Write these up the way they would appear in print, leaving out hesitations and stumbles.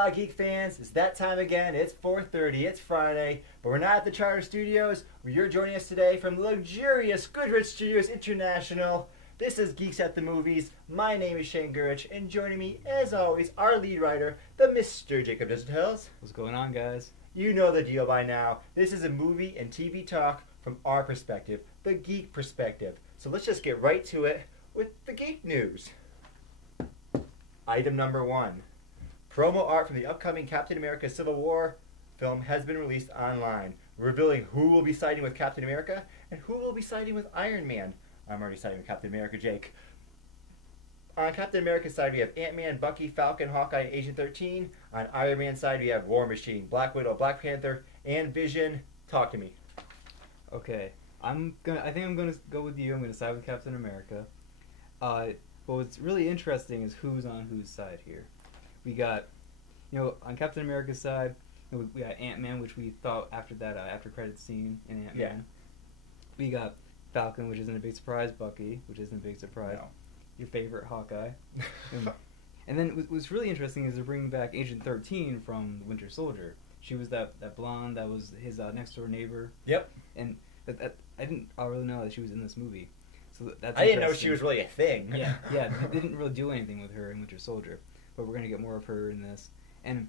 Hola, Geek fans. It's that time again. It's 4:30. It's Friday, but we're not at the Charter Studios, where you're joining us today from the luxurious Goodrich Studios International. This is Geeks at the Movies. My name is Shane Goodrich, and joining me, as always, our lead writer, the Mr. Jacob Distels. What's going on, guys? You know the deal by now. This is a movie and TV talk from our perspective, the geek perspective. So let's just get right to it with the geek news. Item number 1. Promo art from the upcoming Captain America Civil War film has been released online, revealing who will be siding with Captain America and who will be siding with Iron Man. I'm already siding with Captain America, Jake. On Captain America's side, we have Ant-Man, Bucky, Falcon, Hawkeye, and Agent 13. On Iron Man's side, we have War Machine, Black Widow, Black Panther, and Vision. Talk to me. Okay, I think I'm gonna go with you. I'm gonna side with Captain America. But what's really interesting is who's on whose side here. We got, on Captain America's side, we got Ant-Man, which we thought after that after credits scene in Ant-Man. Yeah. We got Falcon, which isn't a big surprise. Bucky, which isn't a big surprise. No. Your favorite Hawkeye. And then what's really interesting is they're bringing back Agent 13 from Winter Soldier. She was that blonde that was his next door neighbor. Yep. And that I didn't really know that she was in this movie. So that's I didn't know she was really a thing. Yeah, they didn't really do anything with her in Winter Soldier, but we're gonna get more of her in this. And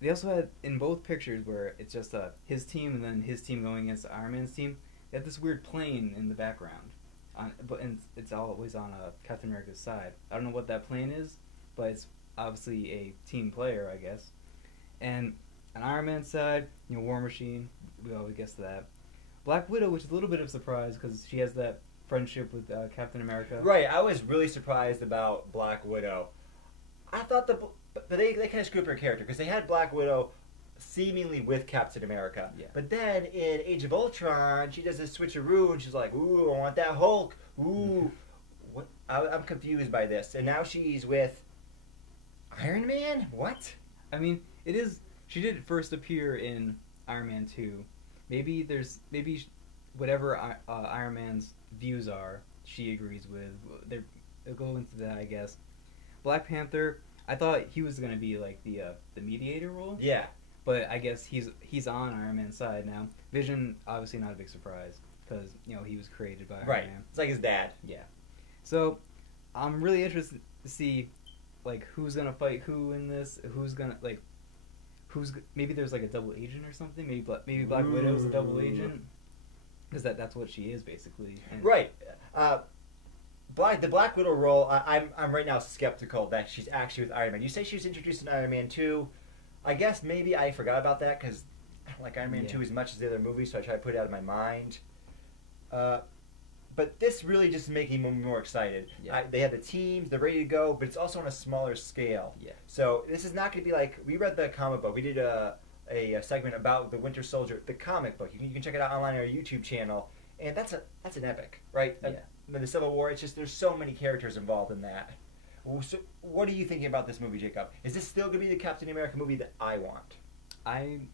they also had in both pictures where it's just his team and then his team going against Iron Man's team. They had this weird plane in the background, and it's always on Captain America's side. I don't know what that plane is, but it's obviously a team player, I guess. And on Iron Man's side, War Machine. We always guess that. Black Widow, which is a little bit of a surprise because she has that friendship with Captain America. Right, I was really surprised about Black Widow. I thought they kind of screwed up her character because they had Black Widow seemingly with Captain America. Yeah. But then in Age of Ultron, she does this switcheroo and she's like, ooh, I want that Hulk. Ooh. What? I'm confused by this. And now she's with Iron Man? What? I mean, she did first appear in Iron Man 2. Maybe whatever Iron Man's views are, she agrees with. They'll go into that, I guess. Black Panther, I thought he was gonna be like the mediator role. Yeah. But I guess he's on Iron Man's side now. Vision, obviously not a big surprise because he was created by Iron Man. It's like his dad. Yeah. So I'm really interested to see like who's gonna fight who in this. Maybe there's like a double agent or something. Maybe Black Widow's a double agent because that's what she is basically. And right. The Black Widow role, I'm right now skeptical that she's actually with Iron Man. You say she was introduced in Iron Man 2. I guess maybe I forgot about that because I don't like Iron Man 2 as much as the other movies, so I try to put it out of my mind. But this really just is making me more excited. Yeah. They have the teams, they're ready to go, but it's also on a smaller scale. Yeah. So this is not going to be like, we read the comic book. We did a segment about the Winter Soldier, the comic book. You can check it out online on our YouTube channel. And that's an epic, right? Yeah. The Civil War, it's just there's so many characters involved in that. So what are you thinking about this movie, Jacob? Is this still going to be the Captain America movie that I want? I'm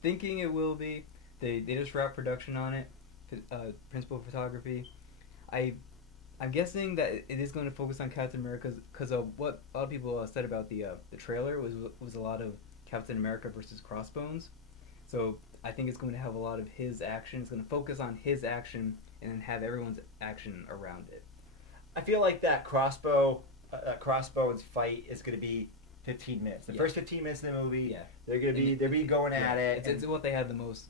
thinking it will be. They just wrapped production on it, principal photography. I'm guessing that it is going to focus on Captain America because of what a lot of people said about the trailer was a lot of Captain America versus Crossbones. So I think it's going to have a lot of his action. It's going to focus on his action and then have everyone's action around it. I feel like that Crossbones fight is going to be 15 minutes. The first 15 minutes of the movie, they're going to be going at it. It's what they had the most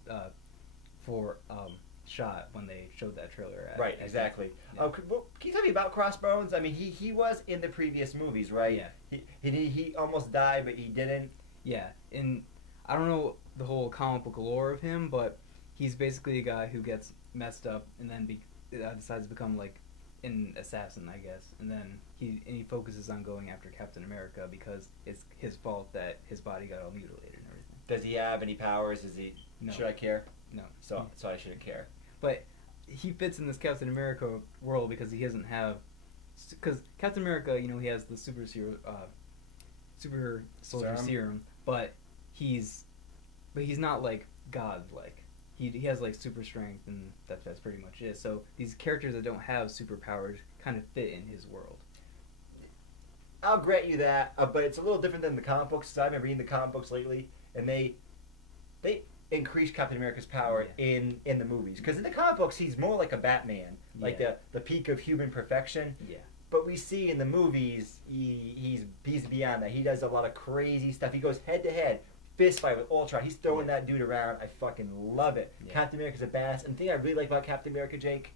shot when they showed that trailer. Right, exactly. Yeah. Well, can you tell me about Crossbones? I mean, he was in the previous movies, right? Yeah. He almost died, but he didn't. Yeah, and I don't know the whole comic book lore of him, but he's basically a guy who gets messed up and then decides to become like an assassin, I guess. And then he focuses on going after Captain America because it's his fault that his body got all mutilated and everything. Does he have any powers? No. Should I care? No. So I shouldn't care. But he fits in this Captain America world because he doesn't have... Because Captain America, he has the super soldier serum, but he's not like God-like. He has like super strength, and that's pretty much it. So these characters that don't have superpowers kind of fit in his world. I'll grant you that, but it's a little different than the comic books. So I've been reading the comic books lately, and they increase Captain America's power in the movies. Because in the comic books, he's more like a Batman, like the peak of human perfection. Yeah. But we see in the movies, he's beyond that. He does a lot of crazy stuff. He goes head to head, fist fight with Ultron. He's throwing that dude around. I fucking love it. Yeah. Captain America's a badass. And the thing I really like about Captain America, Jake,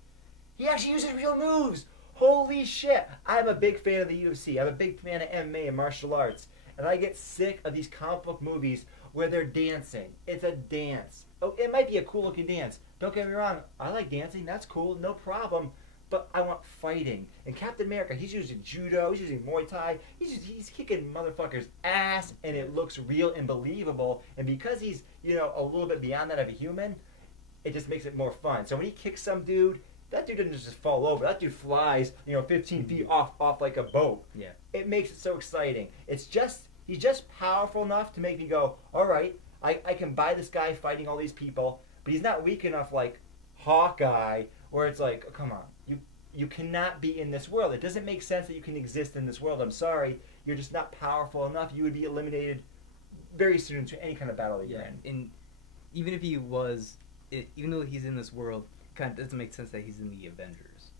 he actually uses real moves. Holy shit. I'm a big fan of the UFC. I'm a big fan of MMA and martial arts. And I get sick of these comic book movies where they're dancing. It's a dance. Oh, it might be a cool looking dance. Don't get me wrong. I like dancing. That's cool. No problem. But I want fighting. And Captain America, he's using judo, he's using Muay Thai, he's kicking motherfuckers' ass, and it looks real and believable. And because he's, you know, a little bit beyond that of a human, it just makes it more fun. So when he kicks some dude, that dude doesn't just fall over. That dude flies, you know, 15 feet off like a boat. Yeah. It makes it so exciting. He's just powerful enough to make me go, all right, I can buy this guy fighting all these people, but he's not weak enough like Hawkeye, where it's like, oh, come on. You cannot be in this world. It doesn't make sense that you can exist in this world. I'm sorry. You're just not powerful enough. You would be eliminated very soon into any kind of battle that you're in. And even if he was, even though he's in this world, it kind of doesn't make sense that he's in the Avengers.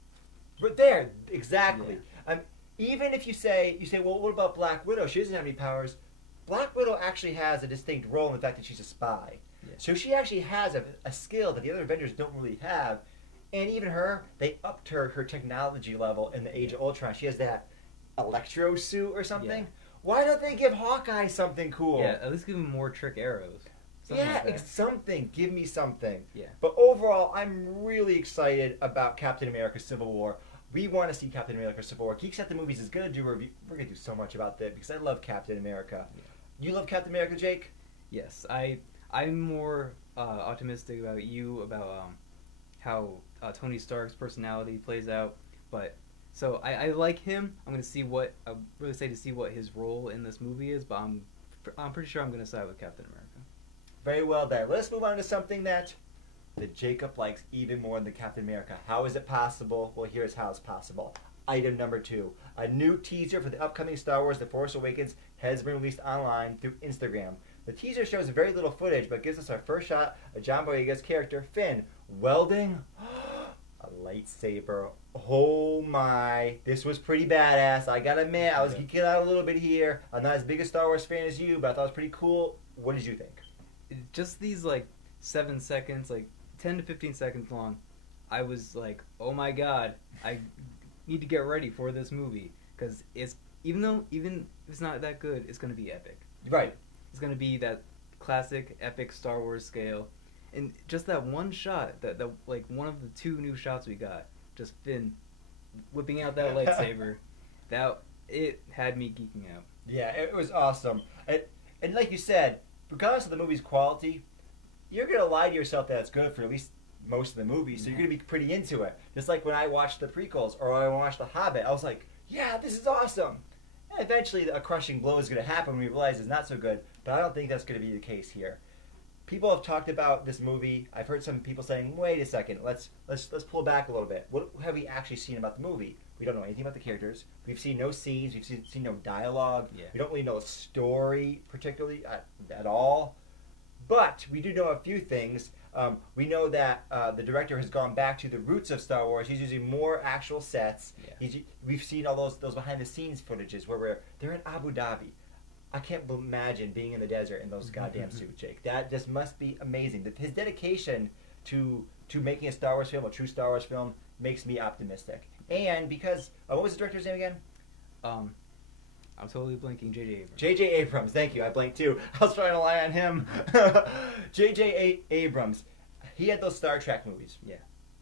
But there, exactly. Yeah. Even if you say, well, what about Black Widow? She doesn't have any powers. Black Widow actually has a distinct role in the fact that she's a spy. Yeah. So she actually has a skill that the other Avengers don't really have. And even her, they upped her technology level in the Age of Ultron. She has that electro suit or something. Yeah. Why don't they give Hawkeye something cool? Yeah, at least give him more trick arrows. Something. Give me something. Yeah. But overall, I'm really excited about Captain America Civil War. We want to see Captain America Civil War. Geeks at the Movies is going to do a review. We're going to do so much about that because I love Captain America. Yeah. You love Captain America, Jake? Yes. I'm more optimistic about you, about how Tony Stark's personality plays out. But so I like him. I'm gonna see what his role in this movie is. But I'm pretty sure I'm gonna side with Captain America. Very well then. Let's move on to something that Jacob likes even more than Captain America. How is it possible? Well, here's how it's possible. Item number 2. A new teaser for the upcoming Star Wars The Force Awakens has been released online through Instagram. The teaser shows very little footage, but gives us our first shot of John Boyega's character, Finn, welding a lightsaber. Oh my. This was pretty badass. I gotta admit, I was geeking out a little bit here. I'm not as big a Star Wars fan as you, but I thought it was pretty cool. What did you think? Just these, 7 seconds, 10 to 15 seconds long, I was like, oh my god, I need to get ready for this movie. Because even if it's not that good, it's going to be epic. Right. It's going to be that classic, epic Star Wars scale. And just that one shot, that one of the 2 new shots we got, just Finn whipping out that lightsaber, it had me geeking out. Yeah, it was awesome. And like you said, regardless of the movie's quality, you're going to lie to yourself that it's good for at least most of the movie, so you're going to be pretty into it. Just like when I watched the prequels or I watched The Hobbit, I was like, yeah, this is awesome. And eventually a crushing blow is going to happen when we realize it's not so good, but I don't think that's going to be the case here. People have talked about this movie. I've heard some people saying, wait a second, let's pull back a little bit. What have we actually seen about the movie? We don't know anything about the characters. We've seen no scenes. We've seen no dialogue. Yeah. We don't really know a story particularly at all. But we do know a few things. We know that the director has gone back to the roots of Star Wars. He's using more actual sets. Yeah. We've seen all those behind-the-scenes footages where they're in Abu Dhabi. I can't imagine being in the desert in those goddamn suits, Jake. That just must be amazing. His dedication to making a Star Wars film, a true Star Wars film, makes me optimistic. And because what was the director's name again? I'm totally blanking. J.J. Abrams. J.J. Abrams. Thank you. I blanked too. I was trying to lie on him. J.J. Abrams. He had those Star Trek movies. Yeah.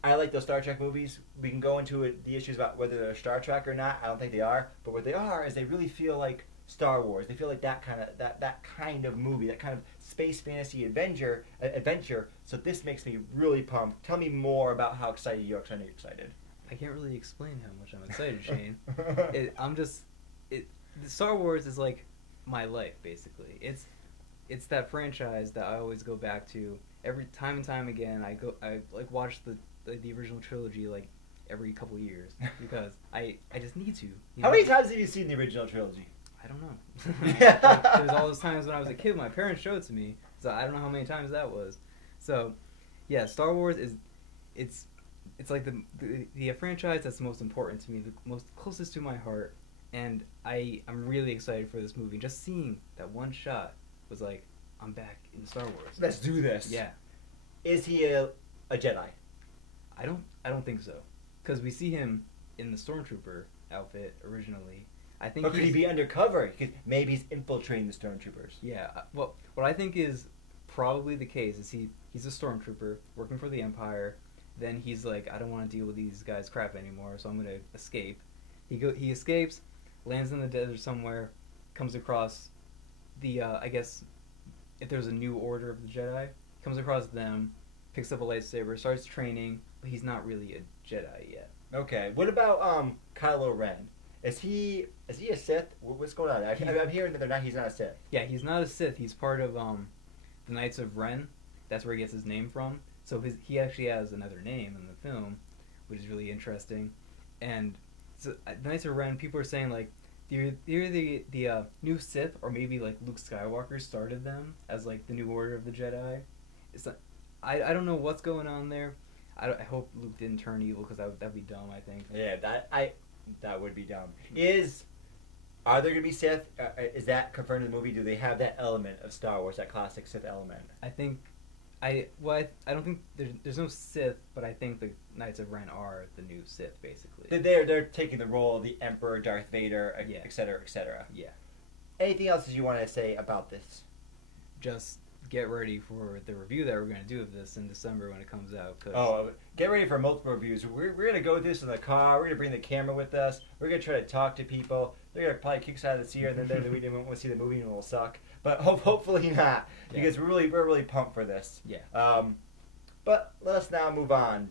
I like those Star Trek movies. We can go into the issues about whether they're Star Trek or not. I don't think they are. But what they are is they really feel like Star Wars. They feel like that kind of movie, that kind of space fantasy adventure. So this makes me really pumped. Tell me more about how excited you are, because I know you're excited. I can't really explain how much I'm excited, Shane. Star Wars is like my life, basically. It's that franchise that I always go back to every time and time again. I watch the original trilogy every couple years because I just need to. How many times have you seen the original trilogy? I don't know. There's all those times when I was a kid, my parents showed it to me, so I don't know how many times that was. So, yeah, Star Wars it's like the franchise that's the most important to me, the most closest to my heart, and I'm really excited for this movie. Just seeing that one shot was like, I'm back in Star Wars. Let's do this. Yeah. Is he a Jedi? I don't think so, because we see him in the Stormtrooper outfit originally. I think. Or could he be undercover? Maybe he's infiltrating the Stormtroopers. Yeah. Well, what I think is probably the case is he's a Stormtrooper working for the Empire. Then he's like, I don't want to deal with these guys' crap anymore, so I'm gonna escape. He escapes, lands in the desert somewhere, comes across the I guess if there's a new order of the Jedi, comes across them, picks up a lightsaber, starts training, but he's not really a Jedi yet. Okay. What about Kylo Ren? Is he a Sith? What's going on? I'm hearing that he's not a Sith. Yeah, he's not a Sith. He's part of the Knights of Ren. That's where he gets his name from. So he actually has another name in the film, which is really interesting. And so, the Knights of Ren, people are saying like they're the new Sith, or maybe like Luke Skywalker started them as like the new order of the Jedi. It's not, I don't know what's going on there. I hope Luke didn't turn evil because that'd be dumb. I think. Yeah, that would be dumb. Are there gonna be Sith? Is that confirmed in the movie? Do they have that element of Star Wars, that classic Sith element? I think. I don't think there's no Sith, but I think the Knights of Ren are the new Sith, basically. They're taking the role of the Emperor, Darth Vader, Yeah. etc., etc. Yeah. Anything else that you want to say about this? Just get ready for the review that we're going to do of this in December when it comes out. Get ready for multiple reviews. We're going to go through this in the car. We're going to bring the camera with us. We're going to try to talk to people. They're going to probably kick us out of the seat, and then we didn't want to see the movie and it'll suck. But hopefully not, because we're really pumped for this. Yeah. But let us now move on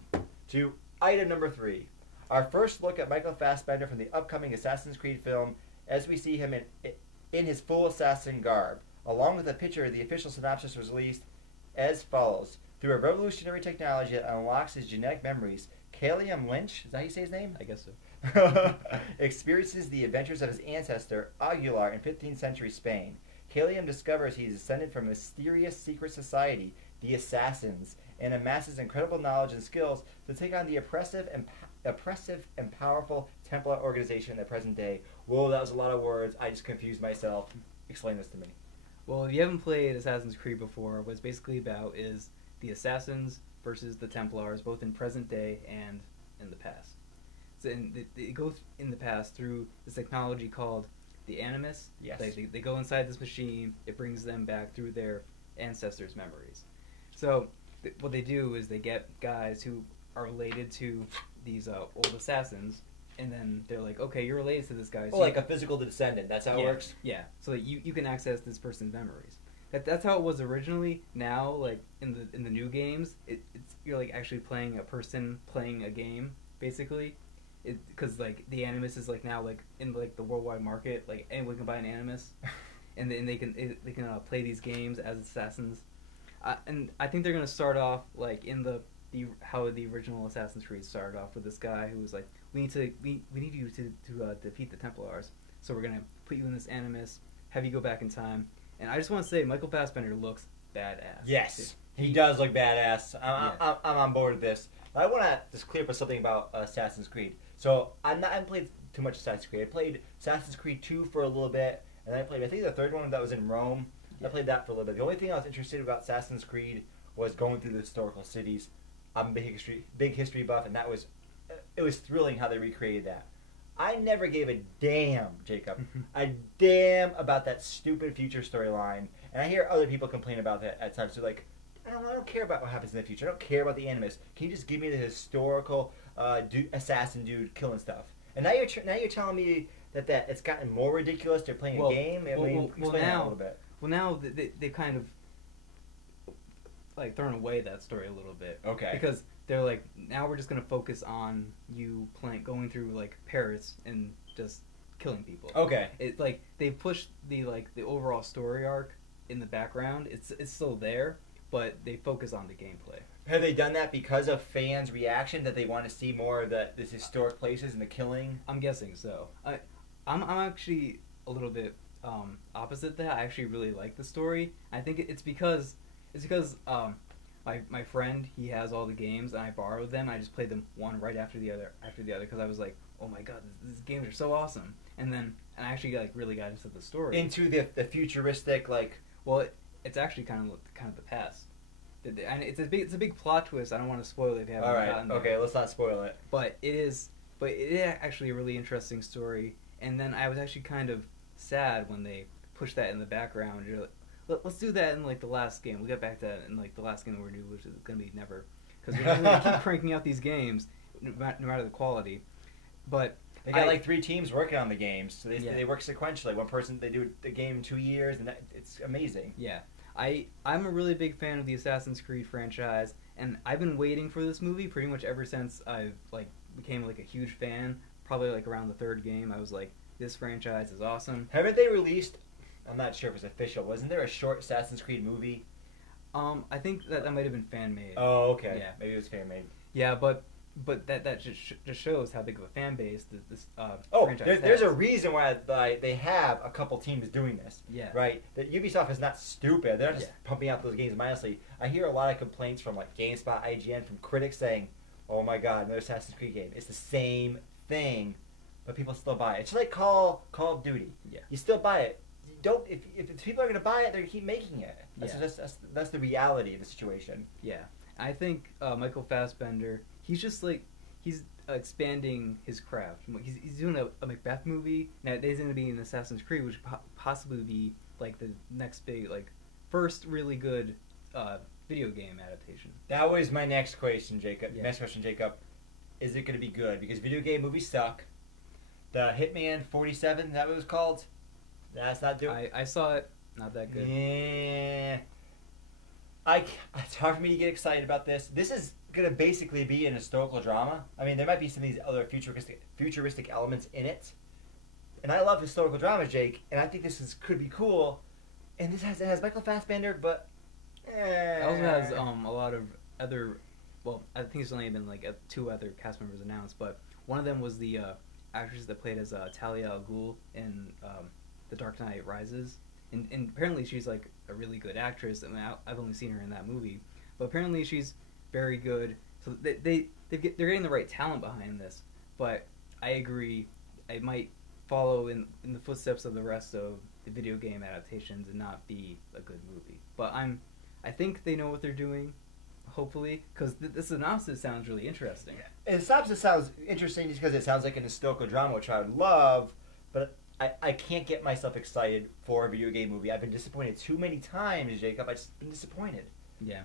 to item number 3. Our first look at Michael Fassbender from the upcoming Assassin's Creed film, as we see him in his full assassin garb. Along with a picture, the official synopsis was released as follows. Through a revolutionary technology that unlocks his genetic memories, Callum Lynch, is that how you say his name? I guess so. Experiences the adventures of his ancestor, Aguilar, in 15th century Spain. Callum discovers he is descended from a mysterious secret society, the Assassins, and amasses incredible knowledge and skills to take on the oppressive and powerful Templar organization in the present day. Whoa, that was a lot of words. I just confused myself. Explain this to me. Well, if you haven't played Assassin's Creed before, what it's basically about is the Assassins versus the Templars, both in present day and in the past. So it goes in the past through this technology called the Animus. Yes. They go inside this machine. It brings them back through their ancestors' memories. So what they do is they get guys who are related to these old assassins, and then they're like, okay, you're related to this guy. So like a physical descendant. That's how it works? Yeah. So that you can access this person's memories. That's how it was originally. Now, like in the new games, it's you're like actually playing a person playing a game, basically. Because like the Animus is like now like in like the worldwide market, like anyone can buy an Animus, and then they can play these games as assassins. And I think they're gonna start off like in the how the original Assassin's Creed started off with this guy who was like, we need you to defeat the Templars, so we're gonna put you in this Animus, have you go back in time. And I just want to say, Michael Fassbender looks badass. Yes, he does look badass. I'm on board with this. I want to just clear up something about Assassin's Creed. So I haven't played too much Assassin's Creed. I played Assassin's Creed 2 for a little bit, and then I played, I think, the third one that was in Rome. Yeah. I played that for a little bit. The only thing I was interested about Assassin's Creed was going through the historical cities. I'm a big history buff, and it was thrilling how they recreated that. I never gave a damn, Jacob, a damn about that stupid future storyline. And I hear other people complain about that at times. They're like, I don't care about what happens in the future. I don't care about the Animus. Can you just give me the historical assassin dude killing stuff? And now you're telling me that it's gotten more ridiculous. They're playing a game. Explain that a little bit. Well, now they kind of like thrown away that story a little bit. Okay. Because they're like, now we're just gonna focus on you going through like Paris and just killing people. Okay. It like they pushed the overall story arc in the background. It's still there, but they focus on the gameplay. Have they done that because of fans' reaction that they want to see more of these historic places and the killing? I'm guessing so. I'm actually a little bit opposite that. I actually really like the story. I think it's because my friend, he has all the games and I borrowed them. I just played them one right after the other because I was like, oh my god, these games are so awesome. And I actually really got into the story. Into the futuristic Well, it's actually kind of the past. And it's a big plot twist. I don't want to spoil it if you haven't gotten there. Okay, let's not spoil it. But it is actually a really interesting story. And then I was actually kind of sad when they pushed that in the background. You're like, let's do that in the last game. We'll get back to that in the last game that we're doing, which is going to be never, because we're going to keep cranking out these games, no matter the quality. But they got 3 teams working on the games, so they work sequentially. One person, they do the game in 2 years, and it's amazing. Yeah. I'm a really big fan of the Assassin's Creed franchise, and I've been waiting for this movie pretty much ever since I became a huge fan. Probably around the 3rd game, I was like, this franchise is awesome. Haven't they released? I'm not sure if it's official. Wasn't there a short Assassin's Creed movie? I think that might have been fan made. Oh, okay. Yeah, maybe it was fan made. Yeah, but that just shows how big of a fan base this franchise has. There's a reason why they have a couple teams doing this. Yeah. Right? That Ubisoft is not stupid. They're not just pumping out those games mindlessly. I hear a lot of complaints from GameSpot, IGN, from critics saying, "Oh my God, another Assassin's Creed game. It's the same thing, but people still buy it." It's like Call of Duty. Yeah. You still buy it. You don't if people are going to buy it, they're going to keep making it. That's the reality of the situation. Yeah. I think Michael Fassbender, he's just he's expanding his craft. He's doing a Macbeth movie. Now there's going to be an Assassin's Creed, which could possibly be the next big first really good video game adaptation. That was my next question, Jacob. Yeah. Next question, Jacob. Is it going to be good? Because video game movies suck. The Hitman 47, is that what it was called? That's not doing. I saw it. Not that good. Yeah. It's hard for me to get excited about this. This is going to basically be an historical drama. I mean, there might be some of these other futuristic elements in it. And I love historical dramas, Jake, and I think this could be cool. And it has Michael Fassbender, but... It also has a lot of other... Well, I think it's only been 2 other cast members announced, but one of them was the actress that played as Talia al Ghul in The Dark Knight Rises. And apparently she's a really good actress. I mean, I've only seen her in that movie, but apparently she's very good. So they're getting the right talent behind this. But I agree, I might follow in the footsteps of the rest of the video game adaptations and not be a good movie. But I think they know what they're doing, hopefully, because the synopsis sounds really interesting. And the synopsis sounds interesting just because it sounds like an historical drama, which I would love, but I can't get myself excited for a video game movie. I've been disappointed too many times, Jacob. I've just been disappointed. Yeah.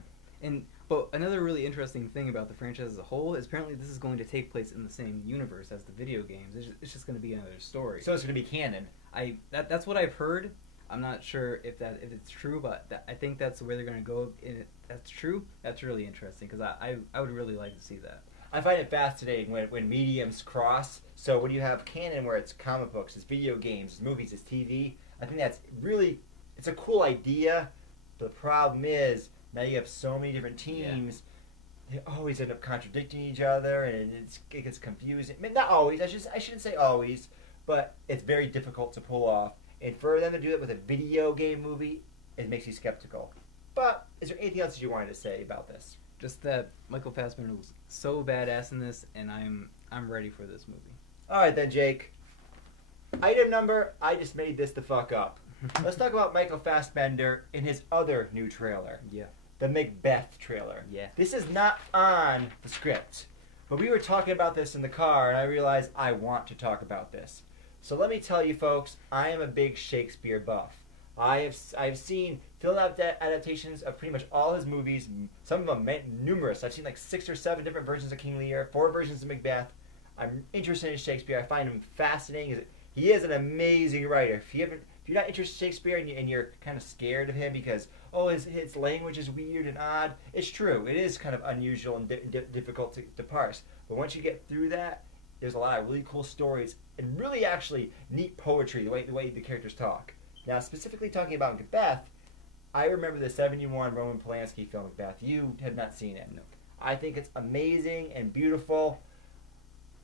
But another really interesting thing about the franchise as a whole is apparently this is going to take place in the same universe as the video games. It's just going to be another story. So it's going to be canon. That's what I've heard. I'm not sure if it's true, but I think that's where they're going to go. If that's true, that's really interesting because I would really like to see that. I find it fascinating when mediums cross. So when you have canon where it's comic books, it's video games, it's movies, it's TV, I think that's really, it's a cool idea. But the problem is, now you have so many different teams, they always end up contradicting each other, and it gets confusing. I mean, not always, I shouldn't say always, but it's very difficult to pull off. And for them to do it with a video game movie, it makes you skeptical. But is there anything else that you wanted to say about this? Just that Michael Fassbender was so badass in this, and I'm ready for this movie. All right then, Jake. Item number, I just made this the fuck up. Let's talk about Michael Fassbender in his other new trailer. Yeah. The Macbeth trailer. Yeah. This is not on the script, but we were talking about this in the car, and I realized I want to talk about this. So let me tell you, folks, I am a big Shakespeare buff. I've seen film adaptations of pretty much all his movies. Some of them numerous. I've seen 6 or 7 different versions of King Lear, 4 versions of Macbeth. I'm interested in Shakespeare. I find him fascinating. He is an amazing writer. If you're not interested in Shakespeare and you're kind of scared of him because his language is weird and odd, it's true. It is kind of unusual and difficult to parse. But once you get through that, there's a lot of really cool stories and really actually neat poetry, the way the characters talk. Now, specifically talking about Macbeth, I remember the 1971 Roman Polanski film Macbeth. You had not seen it. No. I think it's amazing and beautiful.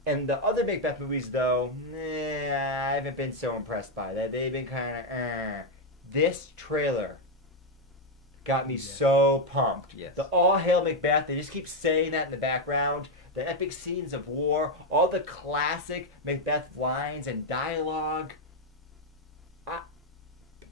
And the other Macbeth movies, though, I haven't been so impressed by that. They've been kind of. This trailer got me so pumped. Yes. The All Hail Macbeth, they just keep saying that in the background. The epic scenes of war, all the classic Macbeth lines and dialogue.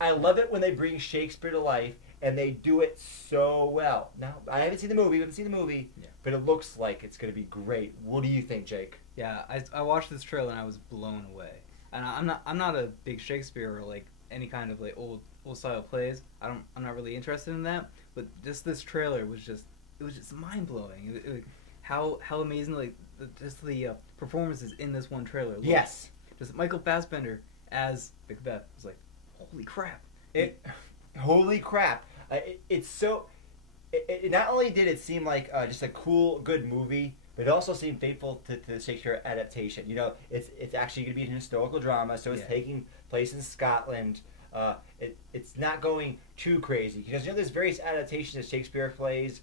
I love it when they bring Shakespeare to life, and they do it so well. Now, I haven't seen the movie, but it looks like it's going to be great. What do you think, Jake? Yeah, I watched this trailer and I was blown away. And I'm not a big Shakespeare or like any kind of like old style plays. I'm not really interested in that. But just this trailer was just mind blowing. How amazing like the performances in this one trailer looked. Yes. Just Michael Fassbender as Macbeth was like, holy crap! Holy crap! It's so. It not only did it seem like just a cool, good movie, but it also seemed faithful to the Shakespeare adaptation. You know, it's actually going to be an historical drama, so it's taking place in Scotland. It's not going too crazy because you know there's various adaptations of Shakespeare plays.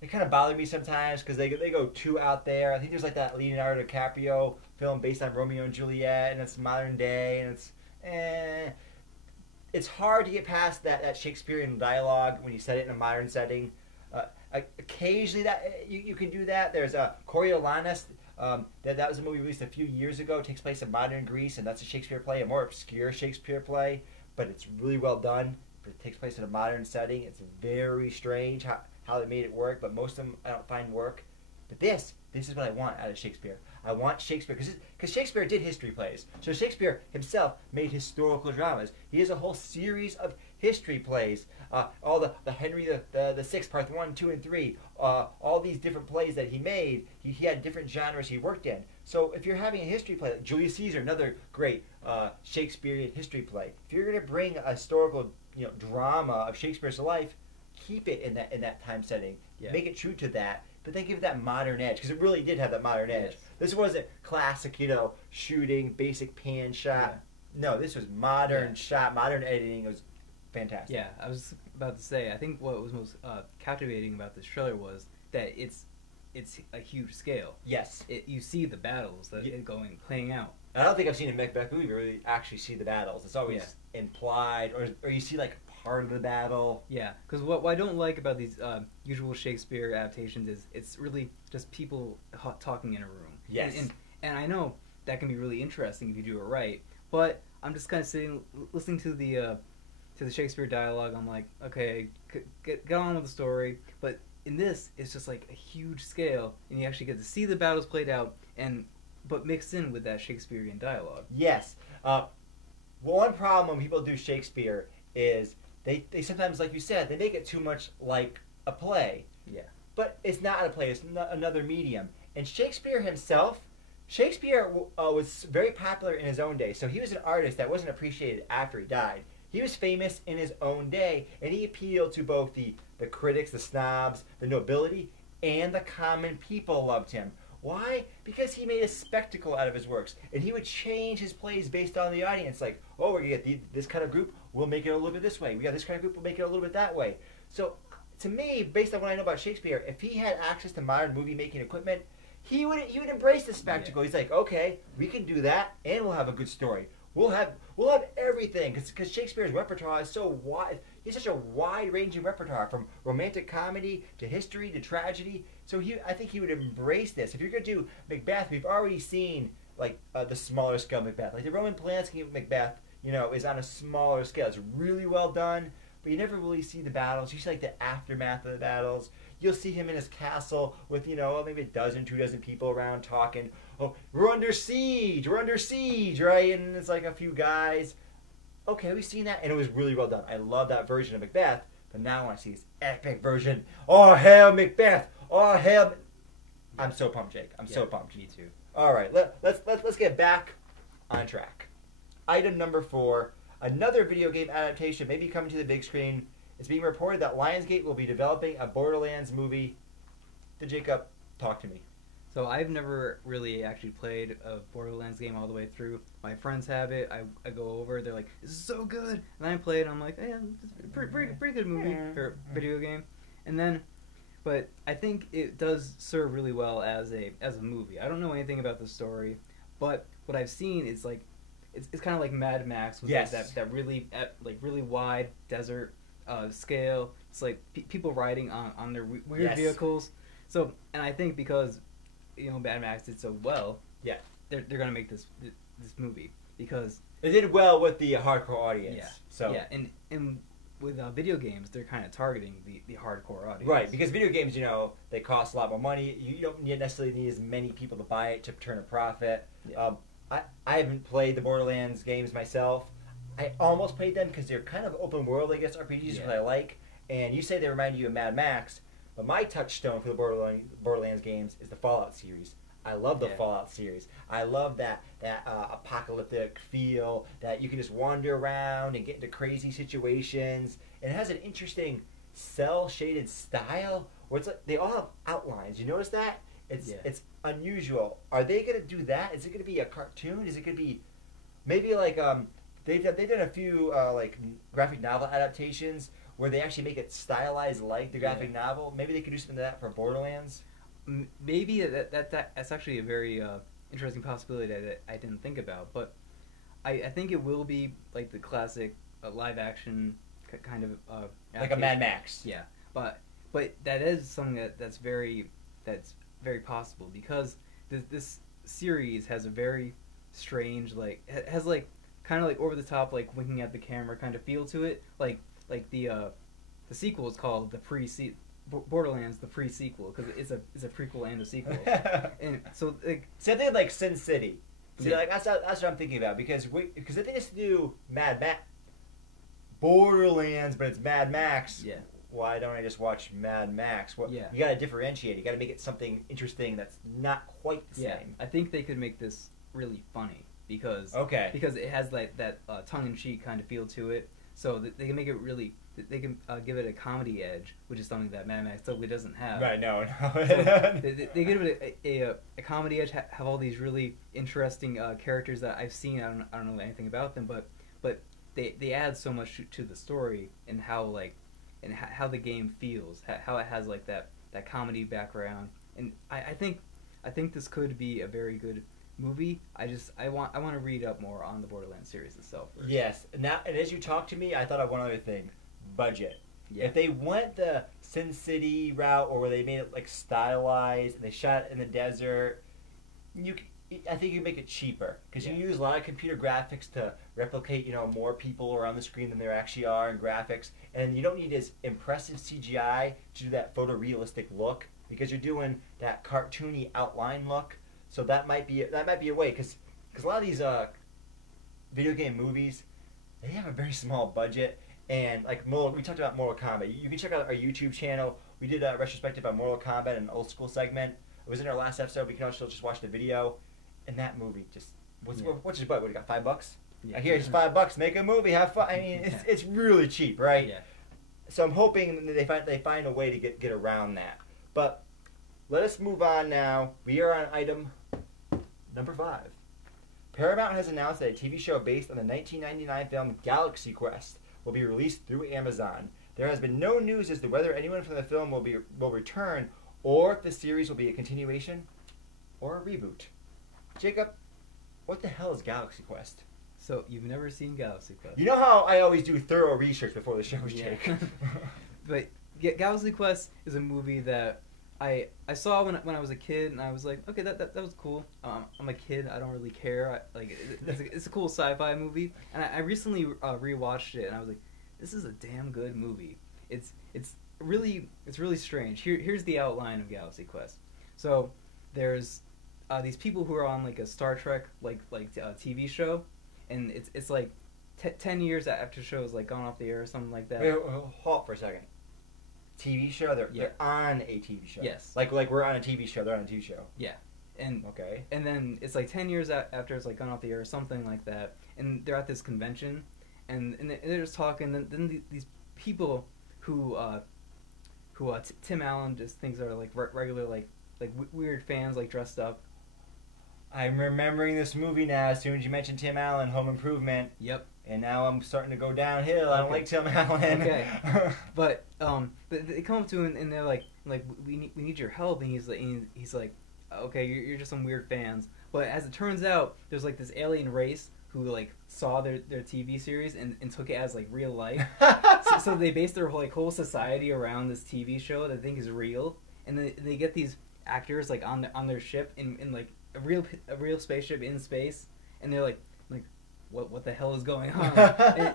They kind of bother me sometimes because they go too out there. I think there's like that Leonardo DiCaprio film based on Romeo and Juliet, and it's modern day, and it's hard to get past that Shakespearean dialogue when you set it in a modern setting. Occasionally that you can do that. There's Coriolanus. That was a movie released a few years ago. It takes place in modern Greece, and that's a Shakespeare play, a more obscure Shakespeare play, but it's really well done. It takes place in a modern setting. It's very strange how they made it work, but most of them I don't find work. But this is what I want out of Shakespeare. I want Shakespeare, because Shakespeare did history plays. So Shakespeare himself made historical dramas. He has a whole series of history plays. All the Henry the Sixth, Part 1, 2, and 3. All these different plays that he made, he had different genres he worked in. So if you're having a history play, like Julius Caesar, another great Shakespearean history play. If you're going to bring a historical drama of Shakespeare's life, keep it in that time setting. Yeah. Make it true to that. But then give it that modern edge, because it really did have that modern edge. Yes. This wasn't classic, shooting, basic pan shot. Yeah. No, this was modern shot, modern editing. It was fantastic. Yeah, I was about to say, I think what was most captivating about this trailer was that it's a huge scale. Yes. You see the battles that playing out. I don't think I've seen a Macbeth movie where you really actually see the battles. It's always implied, or you see like part of the battle. Yeah, because what I don't like about these usual Shakespeare adaptations is it's really just people talking in a room. Yes. And I know that can be really interesting if you do it right, but I'm just kind of sitting, listening to the Shakespeare dialogue. I'm like, okay, get on with the story. But in this, it's just like a huge scale, and you actually get to see the battles played out, but mixed in with that Shakespearean dialogue. Yes. One problem when people do Shakespeare is they sometimes, like you said, they make it too much like a play. Yeah. But it's not a play. It's another medium. And Shakespeare himself, was very popular in his own day. So he was an artist that wasn't appreciated after he died. He was famous in his own day, and he appealed to both the critics, the snobs, the nobility, and the common people loved him. Why? Because he made a spectacle out of his works. And he would change his plays based on the audience. Like, oh, we're going to get this kind of group, we'll make it a little bit this way. We got this kind of group, we'll make it a little bit that way. So, to me, based on what I know about Shakespeare, if he had access to modern movie-making equipment, he would embrace the spectacle. Yeah. He's like, okay, we can do that, and we'll have a good story. We'll have everything, because Shakespeare's repertoire is so wide. He has such a wide-ranging repertoire, from romantic comedy to history to tragedy. So I think he would embrace this. If you're going to do Macbeth, we've already seen like the smaller scale Macbeth. Like the Roman Polanski Macbeth, is on a smaller scale. It's really well done, but you never really see the battles. You see like the aftermath of the battles. You'll see him in his castle with, maybe 2 dozen people around talking. Oh, we're under siege, right? And it's like a few guys. Okay, we've seen that, and it was really well done. I love that version of Macbeth, but now I want to see this epic version. Oh, hail Macbeth! Oh, hail! I'm so pumped, Jake. I'm so pumped. Me too. All right, let's get back on track. Item number 4, another video game adaptation may be coming to the big screen. It's being reported that Lionsgate will be developing a Borderlands movie. Jacob, talk to me. So I've never really actually played a Borderlands game all the way through. My friends have it. I go over. They're like, "This is so good," and I play it. I'm like, "Yeah, it's a pretty good movie or video game." And then, but I think it does serve really well as a movie. I don't know anything about the story, but what I've seen is like it's kind of like Mad Max with Yes. like that really really wide desert scale. It's like people riding on their weird Yes. vehicles. So, and I think because Mad Max did so well, Yeah. they're gonna make this movie because They did well with the hardcore audience. yeah, So yeah, and with video games, they're kind of targeting the hardcore audience. right, because video games, they cost a lot more money. You don't necessarily need as many people to buy it to turn a profit. Yeah. I haven't played the Borderlands games myself. I almost played them because they're kind of open world, I guess, RPGs, Yeah. what I like. And you say they remind you of Mad Max, but my touchstone for the Borderlands games is the Fallout series. I love the Yeah. Fallout series. I love that apocalyptic feel, that you can just wander around and get into crazy situations. And it has an interesting cell-shaded style where it's like they all have outlines. You notice that? It's unusual. Are they going to do that? Is it going to be a cartoon? Is it going to be maybe like they've done a few like graphic novel adaptations where they actually make it stylized like the graphic novel? Maybe they could do something to that for Borderlands. Maybe that's actually a very interesting possibility that I didn't think about. But I think it will be like the classic live action kind of Like a Mad Max. Yeah, but that is something that's very possible because this series has a very strange has kind of like over the top like winking at the camera kind of feel to it. Like the sequel is called Borderlands the pre-sequel because it's a prequel and a sequel. And so like something like Sin City. See, Yeah. like that's what I'm thinking about because if they just do Mad Max, Borderlands, but it's Mad Max. Yeah. Why don't I just watch Mad Max? Well, Yeah. You got to differentiate. You got to make it something interesting that's not quite the same. I think they could make this really funny because Okay. it has like that tongue-in-cheek kind of feel to it. So that they can make it really they can give it a comedy edge, which is something that Mad Max totally doesn't have. Right. No. So they give it a comedy edge. Have all these really interesting characters that I've seen. I don't know anything about them, but they add so much to the story and how how the game feels, how it has like that comedy background, and I think this could be a very good movie. I want to read up more on the Borderlands series itself first. Yes. Now, and as you talk to me, I thought of one other thing: budget. Yeah. If they went the Sin City route, or where they made it like stylized and they shot it in the desert, I think you make it cheaper because you use a lot of computer graphics to replicate, more people are on the screen than there actually are in graphics, and you don't need as impressive CGI to do that photorealistic look because you're doing that cartoony outline look. So that might be a way because a lot of these video game movies, they have a very small budget. And like we talked about Mortal Kombat. You can check out our YouTube channel. We did a retrospective on Mortal Kombat, an old school segment. It was in our last episode. We can also just watch the video. And that movie just what's his budget? What, you got $5? Yeah. I hear it's $5. Make a movie. Have fun. I mean, it's really cheap, right? Yeah. So I'm hoping that they find a way to get around that. But let us move on now. We are on item number 5. Paramount has announced that a TV show based on the 1999 film Galaxy Quest will be released through Amazon. There has been no news as to whether anyone from the film will return, or if the series will be a continuation or a reboot. Jacob, what the hell is Galaxy Quest? So you've never seen Galaxy Quest? You know how I always do thorough research before the shows, Jake. But Galaxy Quest is a movie that I saw when I was a kid, and I was like, okay, that was cool. I'm a kid, I don't really care. It's a cool sci-fi movie, and I recently rewatched it, and I was like, this is a damn good movie. It's really strange. Here's the outline of Galaxy Quest. So there's these people who are on like a Star Trek TV show, and it's like 10 years after the show is like gone off the air or something like that. Wait, halt for a second. TV show? They're on a TV show. Yes. Like we're on a TV show. They're on a TV show. Yeah. And okay. And then it's like 10 years after it's like gone off the air or something like that, and they're at this convention, and they're just talking. And then these people who Tim Allen just thinks are like regular like weird fans like dressed up. I'm remembering this movie now. As soon as you mentioned Tim Allen, Home Improvement. Yep. And now I'm starting to go downhill. I don't like Tim Allen. Okay. But they come up to him and they're like we need your help, and he's like, okay, you're just some weird fans. But as it turns out, there's like this alien race who like saw their TV series and took it as like real life. so they base their whole society around this TV show that they think is real, and they get these actors like on their ship in like a real spaceship in space, and they're like what the hell is going on?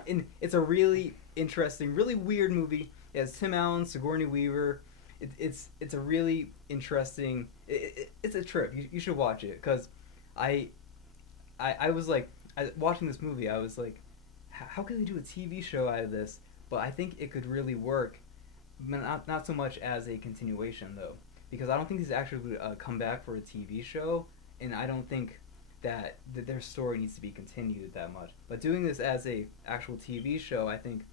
and it's a really interesting, really weird movie. It has Tim Allen, Sigourney Weaver. It's a really interesting. It's a trip. You should watch it, because I was like, watching this movie, I was like, how can they do a TV show out of this? But I think it could really work, not so much as a continuation though, because I don't think these actors would come back for a TV show, and I don't think that their story needs to be continued that much. But doing this as a actual TV show, I think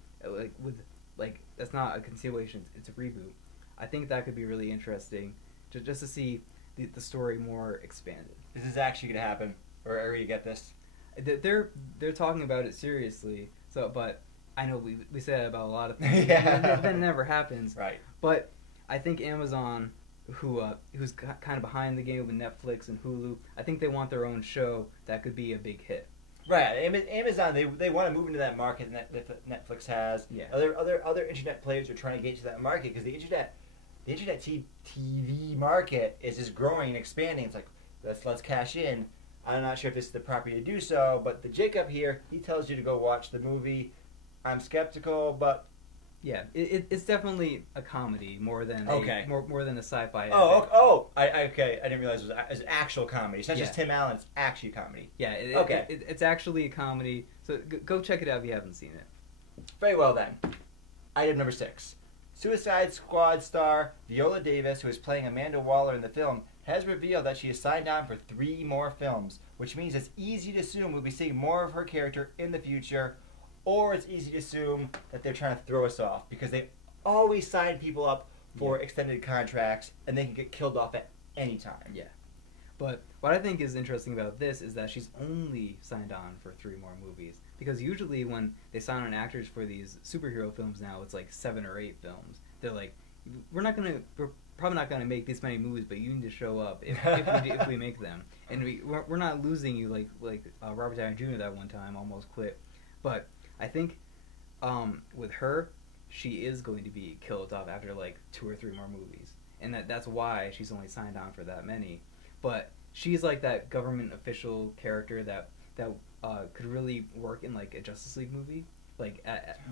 that's not a continuation, it's a reboot. I think that could be really interesting, just to see the story more expanded. This is actually going to happen, or you get this? They're talking about it seriously. So, but I know we say that about a lot of things. Yeah. That never happens. Right. But I think Amazon, who's kind of behind the game with Netflix and Hulu, I think they want their own show that could be a big hit. Right. Amazon, they want to move into that market that Netflix has. Yeah. Other internet players are trying to get to that market, because the internet TV market is just growing and expanding. It's like, let's cash in. I'm not sure if this is the property to do so, but the Jacob here, he tells you to go watch the movie. I'm skeptical, but yeah, it's definitely a comedy more than more than a sci-fi. I didn't realize it was actual comedy. It's not just Tim Allen; it's actually comedy. Yeah, it's actually a comedy. So go check it out if you haven't seen it. Very well then. Item number 6. Suicide Squad star Viola Davis, who is playing Amanda Waller in the film, has revealed that she has signed on for 3 more films, which means it's easy to assume we'll be seeing more of her character in the future, or it's easy to assume that they're trying to throw us off, because they always sign people up for extended contracts, and they can get killed off at any time. Yeah. But what I think is interesting about this is that she's only signed on for 3 more movies. Because usually when they sign on actors for these superhero films now, it's like 7 or 8 films. They're like, we're probably not gonna make this many movies, but you need to show up if we make them. And we're not losing you like Robert Downey Jr. that one time almost quit. But I think with her, she is going to be killed off after like 2 or 3 more movies, and that's why she's only signed on for that many. But she's like that government official character that could really work in like a Justice League movie. Like,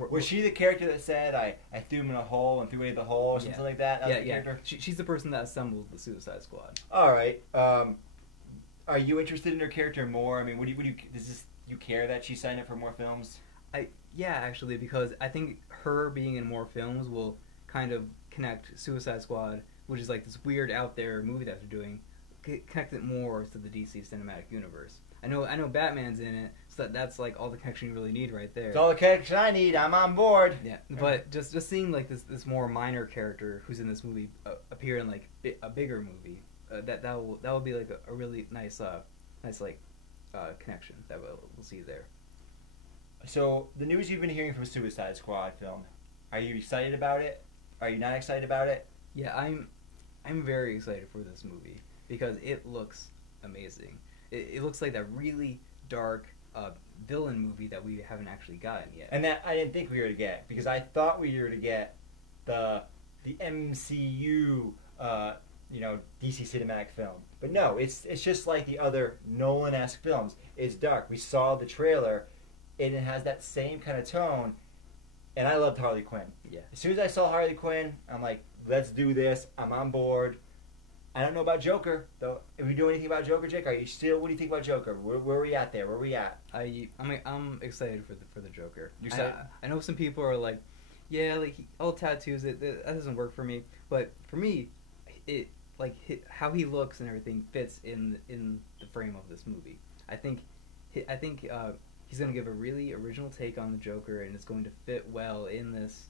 was she the character that said I threw him in a hole and threw away the hole or something like that? She's the person that assembled the Suicide Squad. All right. Are you interested in her character more? I mean, you care that she signed up for more films? Yeah, actually, because I think her being in more films will kind of connect Suicide Squad, which is like this weird out there movie that they're doing, connect it more to the DC cinematic universe. I know Batman's in it, so that's like all the connection you really need right there. It's all the connection I need. I'm on board. Yeah, but just seeing like this more minor character who's in this movie appear in like a bigger movie, that will be like a really nice connection that we'll see there. So the news you've been hearing from Suicide Squad film, are you excited about it? Are you not excited about it? Yeah, I'm very excited for this movie because it looks amazing. It looks like that really dark villain movie that we haven't actually gotten yet. And that I didn't think we were to get, because I thought we were to get the MCU DC cinematic film. But no, it's just like the other Nolan-esque films. It's dark. We saw the trailer, and it has that same kind of tone. And I loved Harley Quinn. Yeah. As soon as I saw Harley Quinn, I'm like, let's do this. I'm on board. I don't know about Joker, though. If we do anything about Joker, Jake, what do you think about Joker? Where are we at there? Where are we at? I'm excited for the Joker. You're excited? I know some people are like, yeah, like all tattoos, that doesn't work for me. But for me, it how he looks and everything fits in the frame of this movie. I think he's going to give a really original take on the Joker, and it's going to fit well in this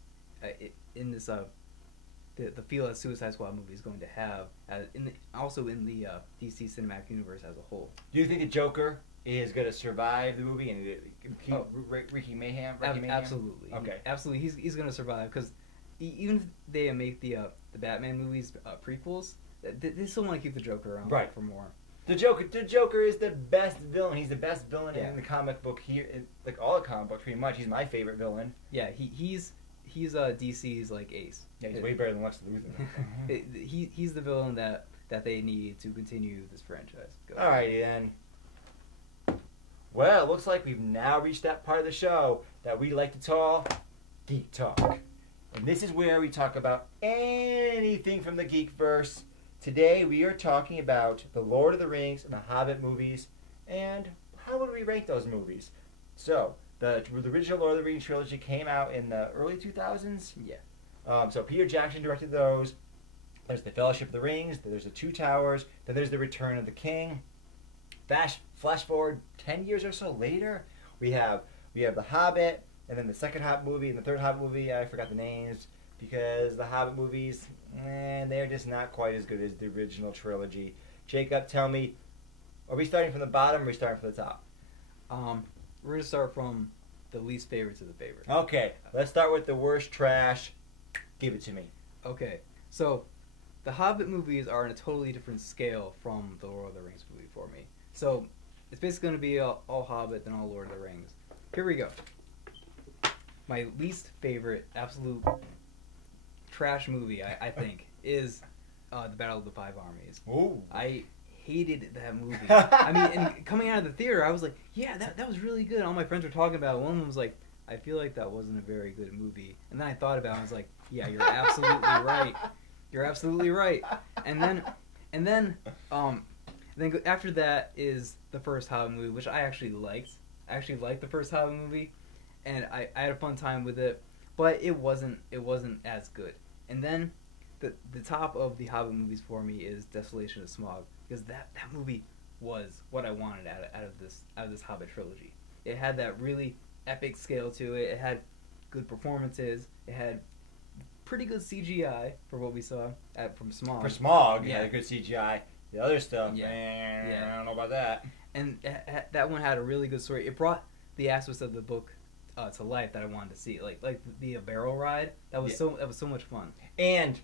the feel that Suicide Squad movie is going to have, also in the DC cinematic universe as a whole. Do you think the Joker is going to survive the movie and keep wreaking mayhem? Absolutely. Okay. Absolutely, he's going to survive because even if they make the Batman movies prequels, they still want to keep the Joker around for more. The Joker is the best villain. He's the best villain in the comic book here, like all the comic books, pretty much. He's my favorite villain. Yeah, he's DC's like ace. Yeah, he's way better than Lex Luthor. He's the villain that they need to continue this franchise. Alrighty then. Well, it looks like we've now reached that part of the show that we like to call Geek Talk. And this is where we talk about anything from the Geekverse. Today we are talking about the Lord of the Rings and the Hobbit movies, and how would we rank those movies? So, the original Lord of the Rings trilogy came out in the early 2000s. Yeah. So Peter Jackson directed those. There's the Fellowship of the Rings, there's the Two Towers, then there's the Return of the King. Flash forward 10 years or so later, we have the Hobbit, and then the second Hobbit movie and the third Hobbit movie. I forgot the names because the Hobbit movies, they're just not quite as good as the original trilogy. Jacob, tell me, are we starting from the bottom or are we starting from the top? We're going to start from the least favorite to the favorite. Okay, let's start with the worst trash. Give it to me. Okay, so the Hobbit movies are on a totally different scale from the Lord of the Rings movie for me. So it's basically going to be all Hobbit and all Lord of the Rings. Here we go. My least favorite, absolute trash movie, I think, is the Battle of the Five Armies. Ooh. I hated that movie. I mean, and coming out of the theater, I was like, yeah, that was really good. All my friends were talking about it. One of them was like, I feel like that wasn't a very good movie. And then I thought about it, and I was like, yeah, you're absolutely right. You're absolutely right. And then after that is the first Hobbit movie, which I actually liked. I actually liked the first Hobbit movie, and I had a fun time with it, but it wasn't as good. And then the top of the Hobbit movies for me is Desolation of Smaug, because that movie was what I wanted out of this Hobbit trilogy. It had that really epic scale to it. It had good performances. It had pretty good CGI for what we saw from Smaug. For Smaug, yeah, good CGI. The other stuff, man, I don't know about that. And that one had a really good story. It brought the aspects of the book to life that I wanted to see, like the barrel ride. That was so much fun. And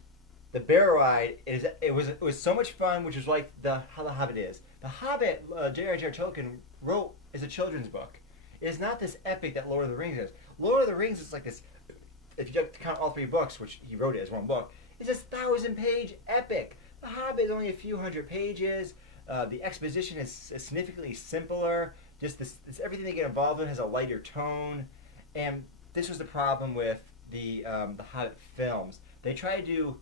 the barrel ride it was so much fun, which is like how the Hobbit is. The Hobbit, J.R.R. Tolkien wrote as a children's book. It is not this epic that Lord of the Rings is. Lord of the Rings is like this. If you count all three books, which he wrote it as one book, it's this 1,000-page epic. The Hobbit is only a few hundred pages. The exposition is significantly simpler. Just this everything they get involved in has a lighter tone. And this was the problem with the Hobbit films. They tried to do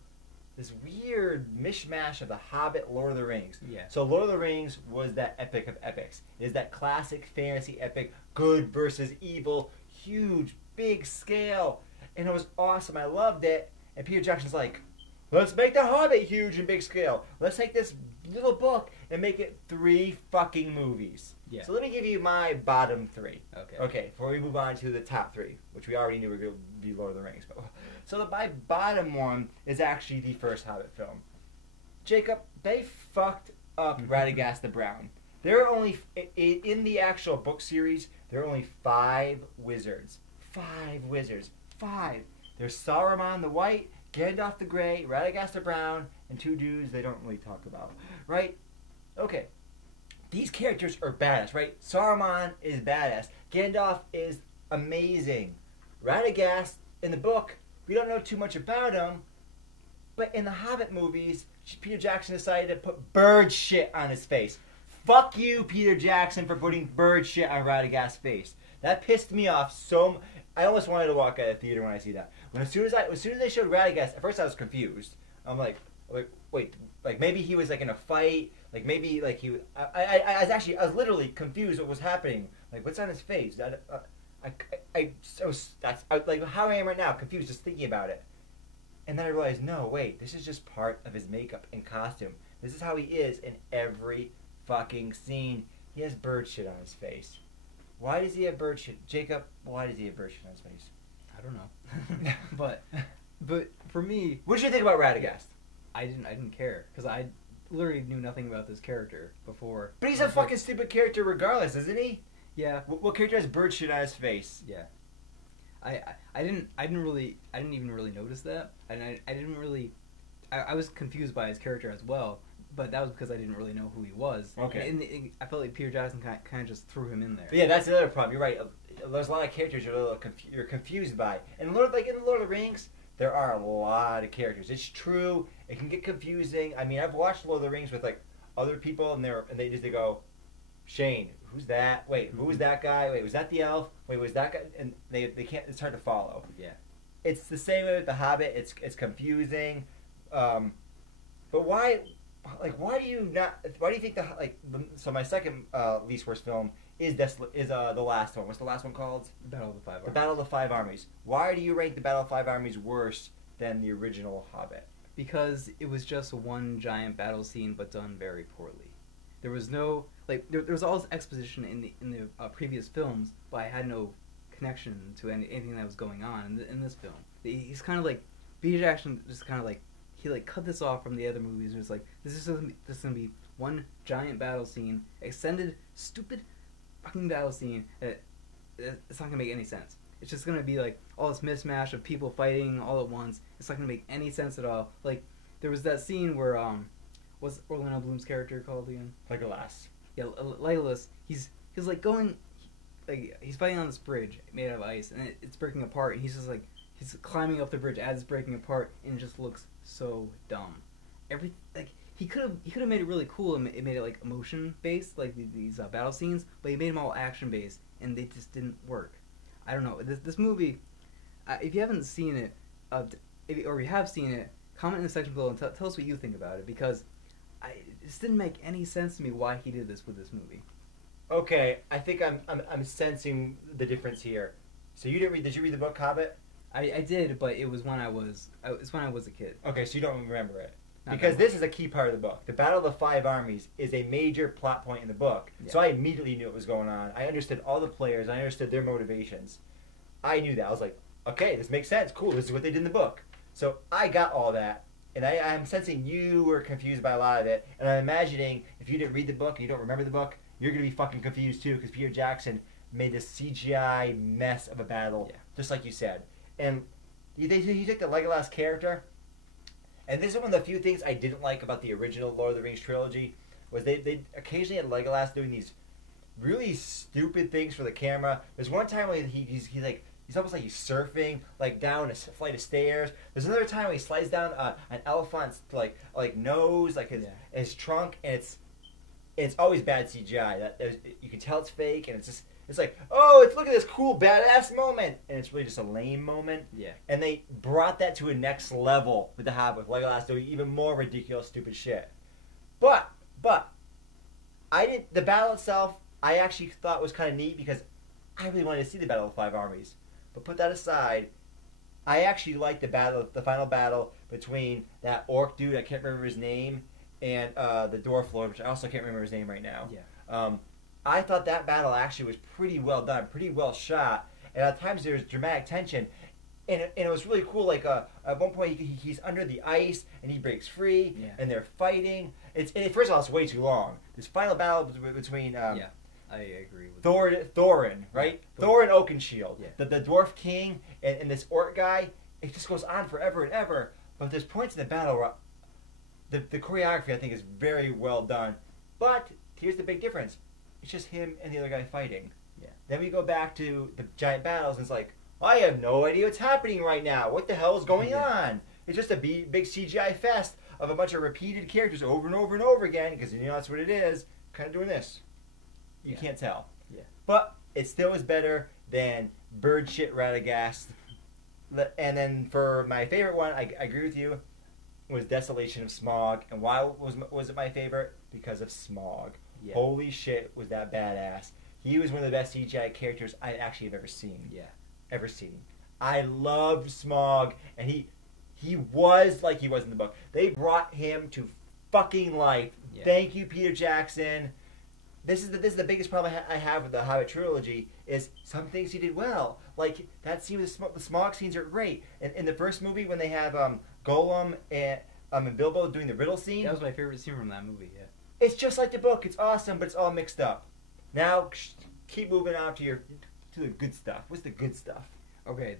this weird mishmash of the Hobbit, Lord of the Rings. Yeah. So Lord of the Rings was that epic of epics. It is that classic fantasy epic, good versus evil, huge, big scale. And it was awesome. I loved it. And Peter Jackson's like, let's make the Hobbit huge and big scale. Let's take this little book and make it 3 fucking movies. Yeah. So let me give you my bottom 3. Okay. Before we move on to the top 3, which we already knew were going to be Lord of the Rings. So my bottom one is actually the first Hobbit film. Jacob, they fucked up Radagast the Brown. There are only, in the actual book series, there are only 5 wizards. 5 wizards. 5. There's Saruman the White, Gandalf the Grey, Radagast the Brown, and 2 dudes they don't really talk about. Right? Okay. These characters are badass, right? Saruman is badass. Gandalf is amazing. Radagast, in the book, we don't know too much about him, but in the Hobbit movies, Peter Jackson decided to put bird shit on his face. Fuck you, Peter Jackson, for putting bird shit on Radagast's face. That pissed me off so much. I almost wanted to walk out of the theater when I see that. As soon as they showed Radagast, at first I was confused. I'm like, wait, like maybe he was like in a fight, like maybe like he. I was literally confused what was happening. Like what's on his face? Like how I am right now, confused just thinking about it. And then I realized, no, wait, this is just part of his makeup and costume. This is how he is in every fucking scene. He has bird shit on his face. Why does he have bird shit? Jacob, why does he have bird shit on his face? I don't know. But But for me, what did you think about Radagast? I didn't care because I literally knew nothing about this character before. But he's a fucking stupid character regardless, isn't he? Yeah. What character has bird shit on his face? Yeah. I didn't even really notice that, and I didn't really. I was confused by his character as well, but that was because I didn't really know who he was. Okay. And I felt like Peter Jackson kind of just threw him in there. But yeah, that's the other problem. You're right. There's a lot of characters you're confused by, and in the Lord of the Rings, there are a lot of characters. It's true. It can get confusing. I mean, I've watched Lord of the Rings with like other people, and they go, Shane, who's that? Wait, who was that guy? Wait, was that the elf? Wait, was that guy? And they can't. It's hard to follow. Yeah. It's the same way with the Hobbit. It's confusing. But why? Like, why do you not? Why do you think so my second least worst film is the last one. What's the last one called? Battle of the Five Armies. The Battle of the Five Armies. Why do you rank the Battle of the Five Armies worse than the original Hobbit? Because it was just one giant battle scene, but done very poorly. There was no there was all this exposition in the previous films, but I had no connection to anything that was going on in this film. He's kind of like Peter Jackson, just kind of like he cut this off from the other movies. And was like, this is gonna be one giant battle scene, extended, stupid, fucking battle scene. It's not gonna make any sense. It's just gonna be like all this mismatch of people fighting all at once. It's not gonna make any sense at all. Like there was that scene where what's Orlando Bloom's character called again? Legolas. Yeah, Legolas. He's like going, like he's fighting on this bridge made out of ice, and it's breaking apart. And he's just like he's climbing up the bridge as it's breaking apart, and it just looks so dumb. He could have made it really cool and it made it like emotion based, like these battle scenes, but he made them all action based, and they just didn't work. I don't know. This movie, if you haven't seen it, or you have seen it, comment in the section below and tell us what you think about it, because it didn't make any sense to me why he did this with this movie. Okay, I think I'm sensing the difference here. So you didn't read? Did you read the book Hobbit? I did, but it was when I was a kid. Okay, so you don't remember it. Not Because this is a key part of the book. The Battle of the Five Armies is a major plot point in the book. Yeah. So I immediately knew what was going on. I understood all the players. I understood their motivations. I knew that. I was like, okay, this makes sense. Cool, this is what they did in the book. So I got all that. And I'm sensing you were confused by a lot of it. And I'm imagining if you didn't read the book and you don't remember the book, you're going to be fucking confused too, because Peter Jackson made this CGI mess of a battle, just like you said. And you take the Legolas character, and this is one of the few things I didn't like about the original Lord of the Rings trilogy, was they occasionally had Legolas doing these really stupid things for the camera. There's one time when he's almost like he's surfing like down a flight of stairs. There's another time when he slides down an elephant's like nose, like his trunk, and it's always bad CGI. You can tell it's fake, and it's like, oh, look at this cool badass moment, and it's really just a lame moment. Yeah. And they brought that to a next level with the Hobbit, with Legolas doing even more ridiculous, stupid shit. But the battle itself, I actually thought was kind of neat because I really wanted to see the Battle of the Five Armies. But put that aside, I actually liked the final battle between that orc dude, I can't remember his name, and the dwarf lord, which I also can't remember his name right now. Yeah. I thought that battle actually was pretty well done, pretty well shot, and at times there was dramatic tension, and it was really cool. Like at one point he's under the ice and he breaks free, and they're fighting. First of all, it's way too long. This final battle between I agree with Thorin, right? Yeah. Thorin Oakenshield, Yeah. the dwarf king, and this orc guy. It just goes on forever and ever. But there's points in the battle where the choreography, I think, is very well done. But here's the big difference. It's just him and the other guy fighting. Yeah. Then we go back to the giant battles, and it's like, I have no idea what's happening right now. What the hell is going on? It's just a big CGI fest of a bunch of repeated characters over and over and over again, because you know that's what it is, kind of doing this. You can't tell. Yeah. But it still is better than bird shit Radagast. And then for my favorite one, I agree with you, was Desolation of Smaug. And why was it my favorite? Because of Smaug. Yeah. Holy shit, was that badass. He was one of the best CGI characters I actually have ever seen. Yeah. Ever seen. I loved Smaug, and he was like he was in the book. They brought him to fucking life. Yeah. Thank you, Peter Jackson. this is the biggest problem I have with the Hobbit trilogy is some things he did well. Like that scene with the smog scenes are great. And in the first movie when they have Gollum and Bilbo doing the riddle scene. That was my favorite scene from that movie. Yeah. It's just like the book. It's awesome, but it's all mixed up. Now keep moving on to the good stuff. What's the good stuff? Okay,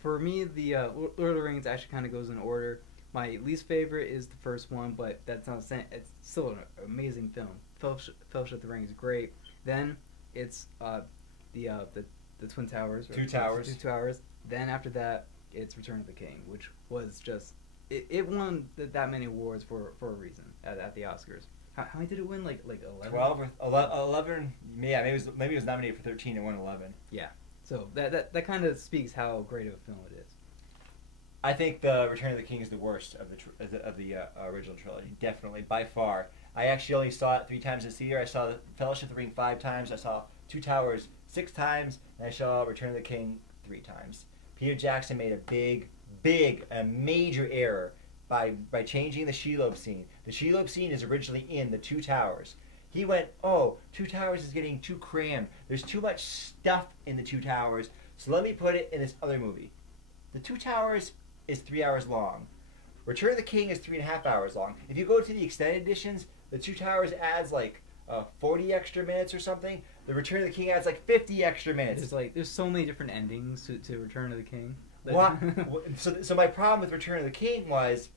for me, the Lord of the Rings actually kind of goes in order. My least favorite is the first one, but that's not saying it's still an amazing film. Fellowship of the Ring is great. Then it's the Twin Towers. Two Towers. Two Towers. Then after that, it's Return of the King, which was just it won that many awards for a reason at the Oscars. How many did it win? Like 11? 12 or 11. Yeah, maybe it was nominated for 13 and won 11. Yeah. So that kind of speaks how great of a film it is. I think the Return of the King is the worst of the original trilogy, definitely by far. I actually only saw it 3 times this year. I saw the Fellowship of the Ring 5 times. I saw Two Towers 6 times, and I saw Return of the King 3 times. Peter Jackson made a major error by changing the Shelob scene. The Shelob scene is originally in the Two Towers. He went, Two Towers is getting too crammed. There's too much stuff in the Two Towers, so let me put it in this other movie. The Two Towers is 3 hours long. Return of the King is 3.5 hours long. If you go to the extended editions, the Two Towers adds like 40 extra minutes or something. The Return of the King adds like 50 extra minutes. There's so many different endings to Return of the King. What? So my problem with Return of the King was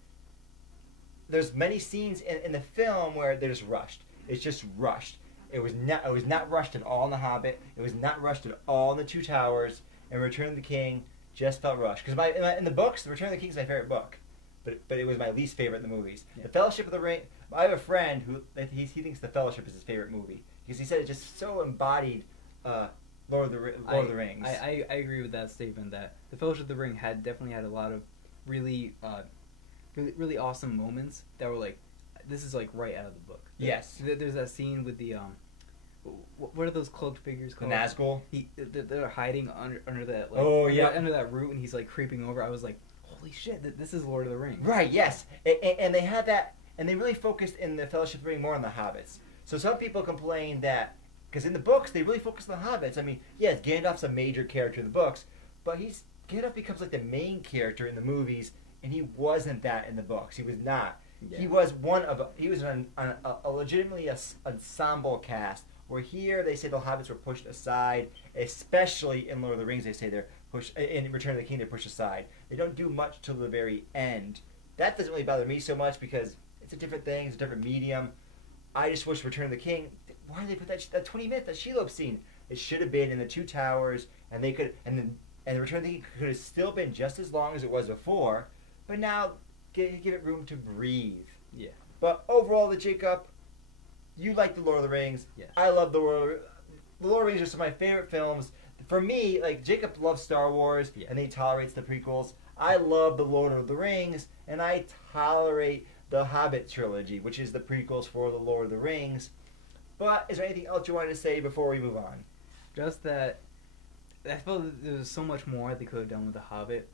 there's many scenes in the film where they're just rushed. It's just rushed. It was not rushed at all in The Hobbit. It was not rushed at all in the Two Towers. And Return of the King just felt rushed. Because in the books, The Return of the King is my favorite book. But it was my least favorite in the movies. Yeah. The Fellowship of the Ring, I have a friend who he thinks The Fellowship is his favorite movie. Because he said it just so embodied Lord of the Rings. I agree with that statement that The Fellowship of the Ring definitely had a lot of really awesome moments that were like, this is like right out of the book. Yes. There's that scene with the what are those cloaked figures called? The Nazgul. They're hiding under that. Like, under that root, and he's like creeping over. I was like, holy shit! This is Lord of the Rings. Right. Yes. And they had that, and they really focused in the Fellowship of the Ring more on the hobbits. So some people complain that because in the books they really focus on the hobbits. I mean, yes, Gandalf's a major character in the books, but Gandalf becomes like the main character in the movies, and he wasn't that in the books. He was not. Yeah. He was a legitimately ensemble cast. Where here they say the hobbits were pushed aside, especially in Lord of the Rings. They say they're pushed in Return of the King. They're pushed aside. They don't do much till the very end. That doesn't really bother me so much because it's a different thing. It's a different medium. I just wish Return of the King. Why did they put that 20 minutes that Shelob scene? It should have been in the Two Towers, and they could and the Return of the King could have still been just as long as it was before. But now give it room to breathe. Yeah. But overall, Jacob. You like the Lord of the Rings. Yes. I love the Lord of the Rings are some of my favorite films. For me, like Jacob loves Star Wars and he tolerates the prequels. I love the Lord of the Rings and I tolerate the Hobbit trilogy, which is the prequels for the Lord of the Rings. But is there anything else you wanted to say before we move on? Just that I felt there was so much more they could have done with the Hobbit,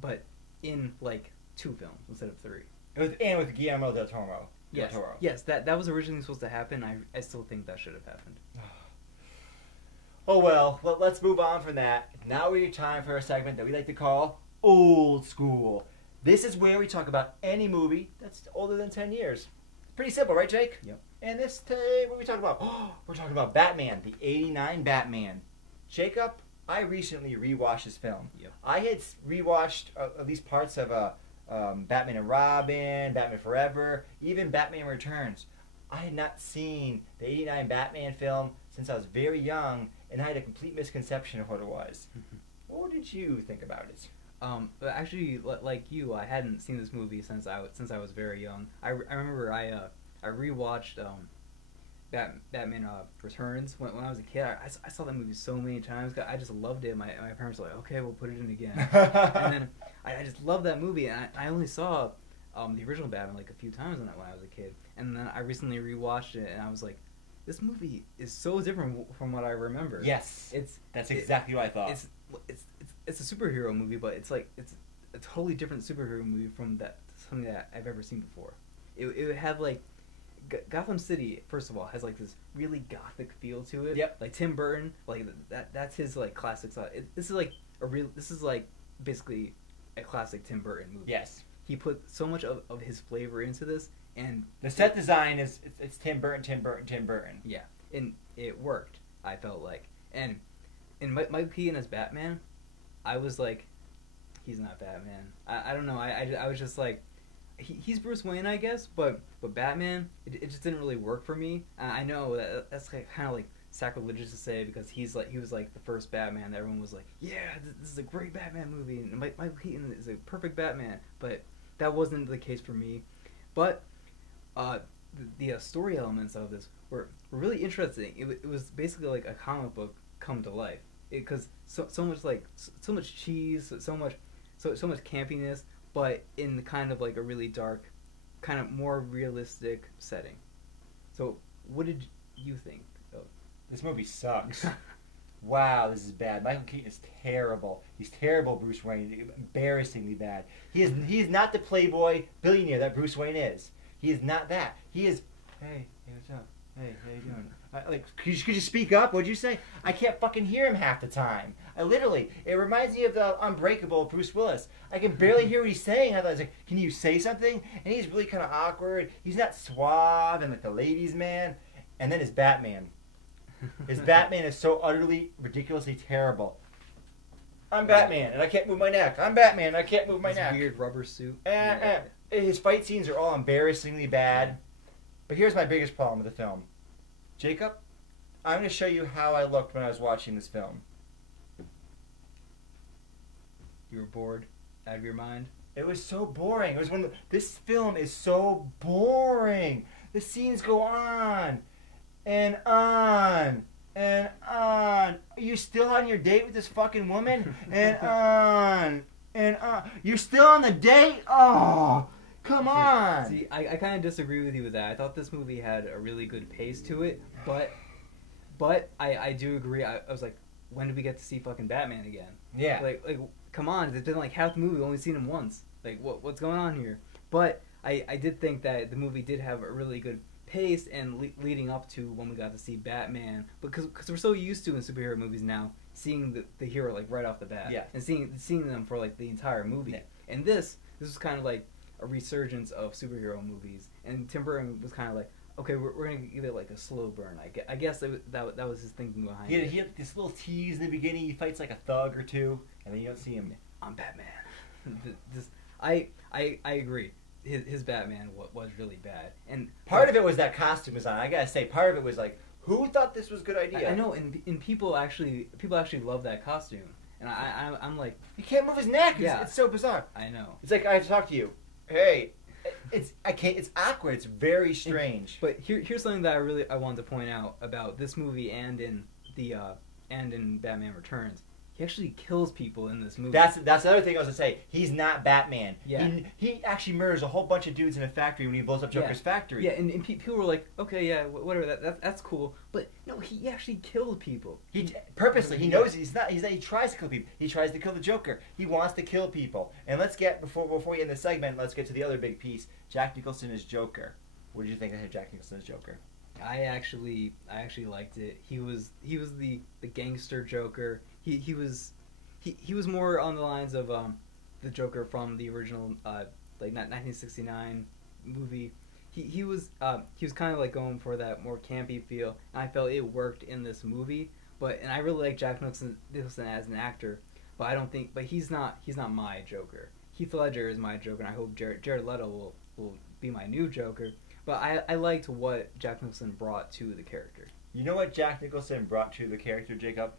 but in like 2 films instead of 3. With Guillermo del Toro. Yes, that was originally supposed to happen. I still think that should have happened. Oh well, let's move on from that. Now we have time for a segment that we like to call Old School. This is where we talk about any movie that's older than 10 years. Pretty simple, right, Jake? Yep. And today, what are we talking about? We're talking about Batman, the 89 Batman. Jacob, I recently rewatched this film. Yep. I had rewatched at least parts of Batman and Robin, Batman Forever, even Batman Returns. I had not seen the 89 Batman film since I was very young, and I had a complete misconception of what it was. What did you think about it? But actually, like you, I hadn't seen this movie since I was very young. I remember I rewatched Batman Returns when I was a kid. I saw that movie so many times. I just loved it. My parents were like, okay, we'll put it in again. And then I just loved that movie. And I only saw the original Batman like a few times when I was a kid. And then I recently rewatched it, and I was like, this movie is so different from what I remember. Yes, that's exactly what I thought. It's a superhero movie, but it's a totally different superhero movie from something that I've ever seen before. It had like Gotham City, first of all, has like this really gothic feel to it. Yep. Like Tim Burton, like that's his like classic style. This is like this is like basically a classic Tim Burton movie. Yes. He put so much of his flavor into this, and the set design it's Tim Burton. Yeah, and it worked. I felt like, and Michael Keaton as Batman, I was like, he's not Batman. I don't know. I was just like, he's Bruce Wayne, I guess, but Batman, it just didn't really work for me. I know that's like, kind of like sacrilegious to say because he was like the first Batman. Everyone was like, yeah, this is a great Batman movie, and Michael Keaton is a perfect Batman. But that wasn't the case for me. But the story elements of this were really interesting. It was basically like a comic book come to life because so much cheese, so much campiness, but in kind of like a really dark, kind of more realistic setting. So, what did you think of this movie? Sucks. Wow, this is bad. Michael Keaton is terrible. He's terrible, Bruce Wayne. Embarrassingly bad. He is not the playboy billionaire that Bruce Wayne is. He is not that. He is. Hey, what's up? Hey, how you doing? Could you speak up? What'd you say? I can't fucking hear him half the time. It reminds me of the Unbreakable Bruce Willis. I can barely hear what he's saying. I was like, can you say something? And he's really kind of awkward. He's not suave and like the ladies' man. And then his Batman. His Batman is so utterly, ridiculously terrible. I'm Batman and I can't move my neck. I'm Batman and I can't move my neck. Weird rubber suit. His fight scenes are all embarrassingly bad. But here's my biggest problem with the film. Jacob, I'm going to show you how I looked when I was watching this film. You were bored out of your mind? It was so boring. This film is so boring. The scenes go on and on and on. Are you still on your date with this fucking woman? And on and on. You're still on the date? Oh, come on. See, I kind of disagree with you with that. I thought this movie had a really good pace to it, but I do agree. I was like, when did we get to see fucking Batman again? Yeah. Like, come on. It's been like half the movie. We've only seen him once. Like, what's going on here? But I did think that the movie did have a really good pace and leading up to when we got to see Batman, because we're so used to in superhero movies now seeing the hero like right off the bat, yeah, and seeing them for like the entire movie. Yeah. And this is kind of like a resurgence of superhero movies, and Tim Burton was kind of like, okay, we're gonna give it like a slow burn. I guess that was his thinking behind it. He had this little tease in the beginning. He fights like a thug or two, and then you don't see him. I'm Batman. I agree. His Batman was really bad, and part of it was that costume design. I gotta say, part of it was like, who thought this was a good idea? I know, and people actually love that costume, and I'm like, he can't move his neck. Yeah. It's so bizarre. I know. It's like I have to talk to you. Hey, it's awkward. It's very strange. But here's something that I wanted to point out about this movie and in Batman Returns. He actually kills people in this movie. That's the other thing I was gonna say. He's not Batman. Yeah. He actually murders a whole bunch of dudes in a factory when he blows up Joker's factory. Yeah, and people were like, okay, yeah, whatever, that's cool. But no, he actually killed people. He purposely. He knows he's not. He tries to kill people. He tries to kill the Joker. He wants to kill people. And let's get before we end the segment. Let's get to the other big piece. Jack Nicholson is Joker. What did you think of Jack Nicholson as Joker? I actually liked it. He was the gangster Joker. He was more on the lines of the Joker from the original like 1969 movie. He was kind of like going for that more campy feel, and I felt it worked in this movie. And I really like Jack Nicholson as an actor, but he's not my Joker. Heath Ledger is my Joker, and I hope Jared Leto will be my new Joker. But I liked what Jack Nicholson brought to the character. You know what Jack Nicholson brought to the character, Jacob?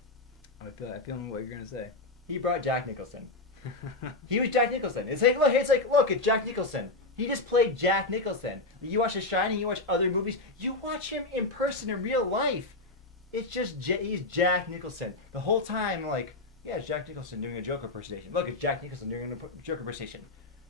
I feel what you're gonna say. He brought Jack Nicholson. He was Jack Nicholson. It's like Jack Nicholson. He just played Jack Nicholson. You watch The Shining, you watch other movies, you watch him in person in real life. It's just he's Jack Nicholson the whole time. Like, yeah, it's Jack Nicholson doing a Joker impersonation. Look, it's Jack Nicholson doing a Joker impersonation.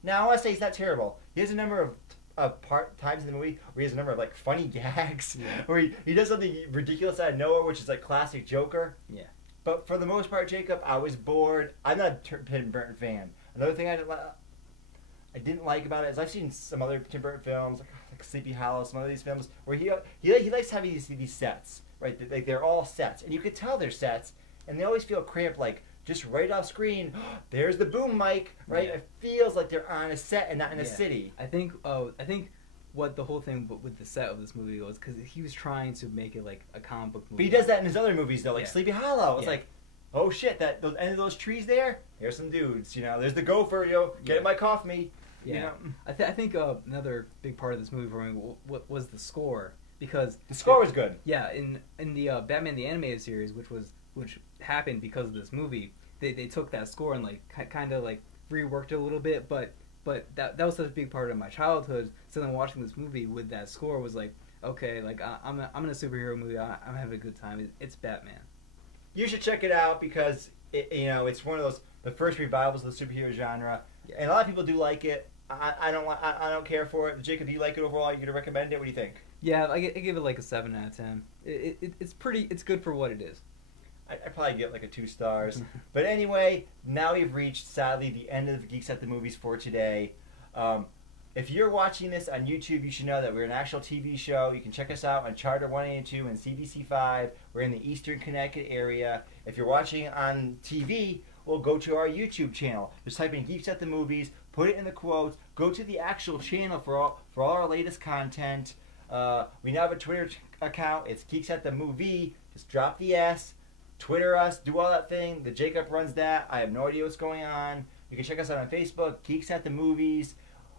Now I want to say he's not terrible. He has a number of times in the movie where he has a number of like funny gags, where he does something ridiculous out of nowhere, which is like classic Joker. Yeah. But for the most part, Jacob, I was bored. I'm not a Tim Burton fan. Another thing I didn't like about it is I've seen some other Tim Burton films, like like Sleepy Hollow, some of these films, where he likes having these sets, right? Like they're all sets, and you could tell they're sets, and they always feel cramped, like just right off screen. There's the boom mic, right? Yeah. It feels like they're on a set and not in a Yeah. city. I think what the whole thing with the set of this movie was because he was trying to make it like a comic book movie. But he does that in his other movies though, like Yeah. Sleepy Hollow. It's Yeah. like, oh shit, that those end of those trees there. Here's some dudes, you know. There's the gopher, get Yeah. in my coffee. Yeah, You know? I think another big part of this movie for me was the score, because The score was good. yeah, in the Batman the Animated Series, which happened because of this movie, they took that score and like kind of like reworked it a little bit, but that was such a big part of my childhood. So then watching this movie with that score was like, okay, like I'm in a superhero movie, I'm having a good time. It's Batman. You should check it out because it's one of the first revivals of the superhero genre, and a lot of people do like it. I don't care for it. Jacob, do you like it overall? You gonna recommend it? What do you think? Yeah, I give it like a 7 out of 10. It's good for what it is. I'd probably get like a 2 stars. But anyway, now we've reached, sadly, the end of the Geeks at the Movies for today. If you're watching this on YouTube, you should know that we're an actual TV show. You can check us out on Charter 182 and CBC 5. We're in the Eastern Connecticut area. If you're watching on TV, well, go to our YouTube channel. Just type in Geeks at the Movies, put it in the quotes, go to the actual channel for all our latest content. We now have a Twitter account. It's Geeks at the Movie. Just drop the S. Twitter us, do all that thing. The Jacob runs that. I have no idea what's going on. You can check us out on Facebook, Geeks at the Movies.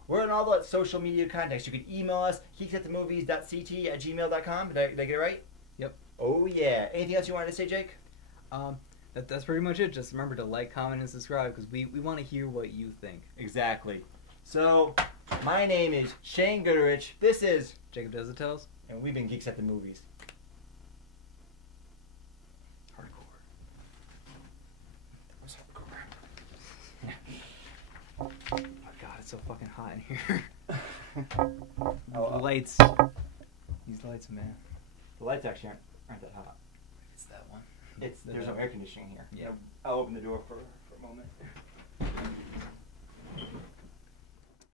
We're on all the social media contacts. You can email us, geeksatthemovies.ct@gmail.com. Did I get it right? Yep. Oh, yeah. Anything else you wanted to say, Jake? That's pretty much it. Just remember to like, comment, and subscribe because we want to hear what you think. Exactly. So, my name is Shane Goodrich. This is Jacob Does It Tells. and we've been Geeks at the Movies. Hardcore. What's hardcore? Oh God, it's so fucking hot in here. Oh, Lights. These lights, man. the lights actually aren't that hot. It's that one. There's no air conditioning here. Yeah. I'll open the door for a moment.